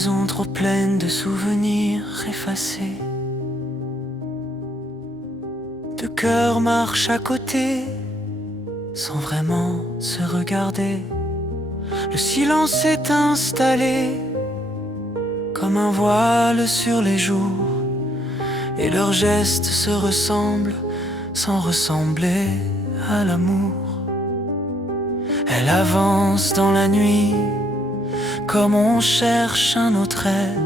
maison trop pleine de souvenirs effacés, deux cœurs marchent à côté sans vraiment se regarder. Le silence s'est installé comme un voile sur les jours, et leurs gestes se ressemblent sans ressembler à l'amour. Elle avance dans la nuit comme on cherche un autre air,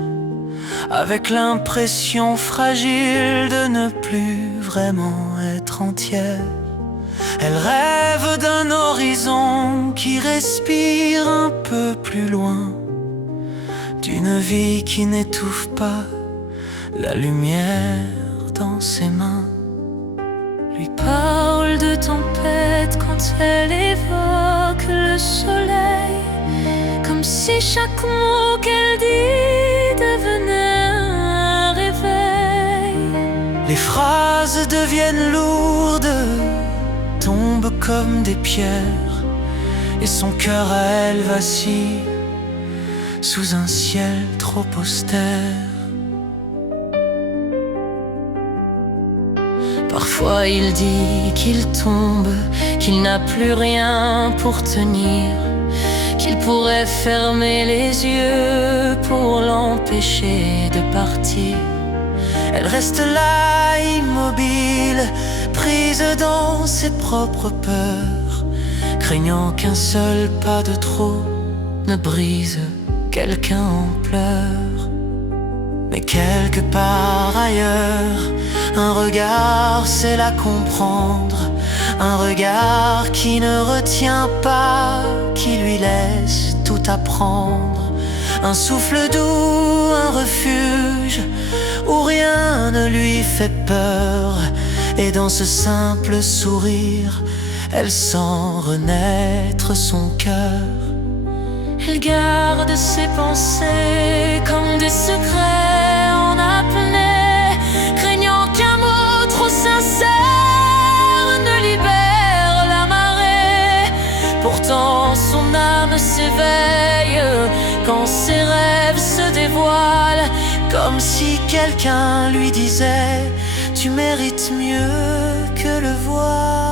avec l'impression fragile de ne plus vraiment être entière. Elle rêve d'un horizon qui respire un peu plus loin, d'une vie qui n'étouffe pas la lumière dans ses mains. Lui parle de tempête quand elle évoque le soleil, comme si chaque mot qu'elle dit devenait un réveil. Les phrases deviennent lourdes, tombent comme des pierres, et son cœur à elle vacille sous un ciel trop austère. Parfois il dit qu'il tombe, qu'il n'a plus rien pour tenir, qu'il pourrait fermer les yeux pour l'empêcher de partir. Elle reste là immobile, prise dans ses propres peurs, craignant qu'un seul pas de trop ne brise quelqu'un en pleurs. Mais quelque part ailleurs, un regard sait la comprendre, un regard qui ne retient pas, qui lui laisse tout apprendre. Un souffle doux, un refuge où rien ne lui fait peur, et dans ce simple sourire, elle sent renaître son cœur. Elle garde ses pensées comme des secrets en apnée, craignant qu'un mot trop sincère ne libère la marée. Pourtant son âme s'éveille quand ses rêves se dévoilent, comme si quelqu'un lui disait: tu mérites mieux que le voile.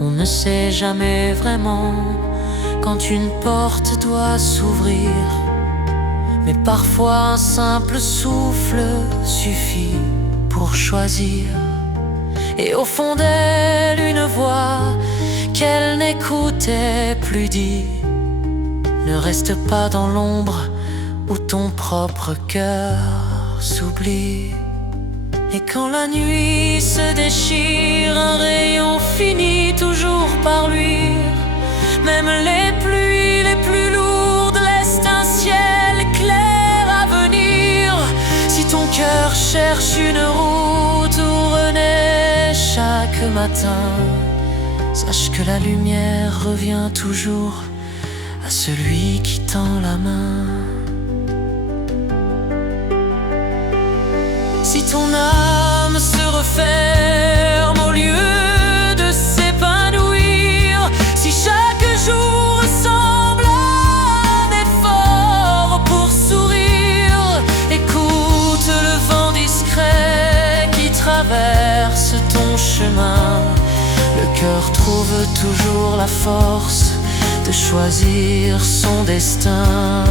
On ne sait jamais vraiment quand une porte doit s'ouvrir, mais parfois un simple souffle suffit pour choisir. Et au fond d'elle, une voix qu'elle n'écoutait plus dit: ne reste pas dans l'ombre où ton propre cœur s'oublie. Et quand la nuit se déchire, un rayon finit toujours par luire. Même les pluies les plus lourdes laissent un ciel clair à venir. Si ton cœur cherche une route où renaît chaque matin, sache que la lumière revient toujours à celui qui tend la main. Si ton âme se referme au lieu de s'épanouir, si chaque jour ressemble à un effort pour sourire, écoute le vent discret qui traverse ton chemin. Le cœur trouve toujours la force de choisir son destin.